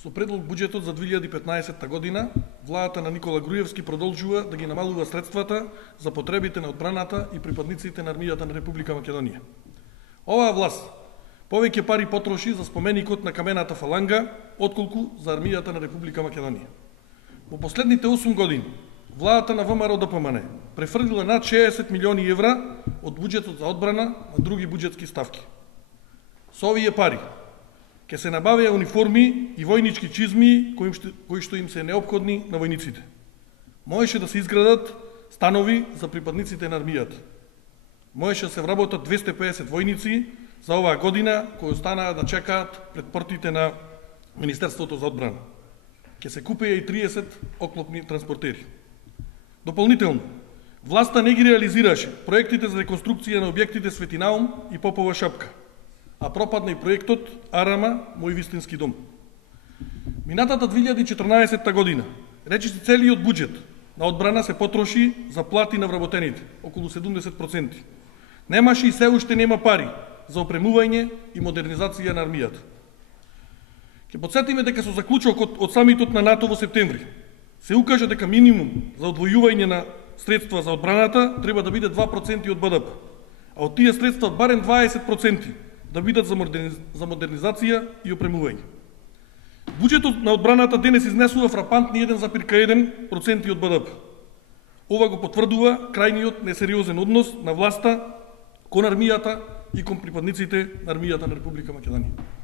Со предлог буџетот за 2015 година, владата на Никола Груевски продолжува да ги намалува средствата за потребите на одбраната и припадниците на армијата на Република Македонија. Оваа власт повеќе пари потроши за споменикот на камената фаланга, отколку за армијата на Република Македонија. Во последните 8 години, владата на ВМРО ДПМН префрлила над 60 милиони евра од буџетот за одбрана на други буџетски ставки. Со овие пари ќе се набавија униформи и војнички чизми кои што им се неопходни на војниците. Можеше да се изградат станови за припадниците на армијата. Можеше да се вработат 250 војници за оваа година кои останаа да чекаат пред портите на Министерството за одбрана. Ќе се купеја и 30 оклопни транспортери. Дополнително, власта не ги реализираше проектите за реконструкција на објектите Свети Наум и Попова шапка, а пропадна и проектот Арама, мој вистински дом. Минатата 2014 година, речиси целиот буџет на одбрана се потроши за плати на вработените, околу 70%. Немаше и се уште нема пари за опремување и модернизација на армијата. Ќе потсетиме дека со заклучокот од самитот на НАТО во септември се укажа дека минимум за одвојување на средства за одбраната треба да биде 2% од БДП, а од тие средства барем 20% да бидат за модернизација и опремување. Буџетот на одбраната денес изнесува фрапантни 1,1% од БДП. Ова го потврдува крајниот несериозен однос на власта кон армијата и кон припадниците на армијата на Република Македонија.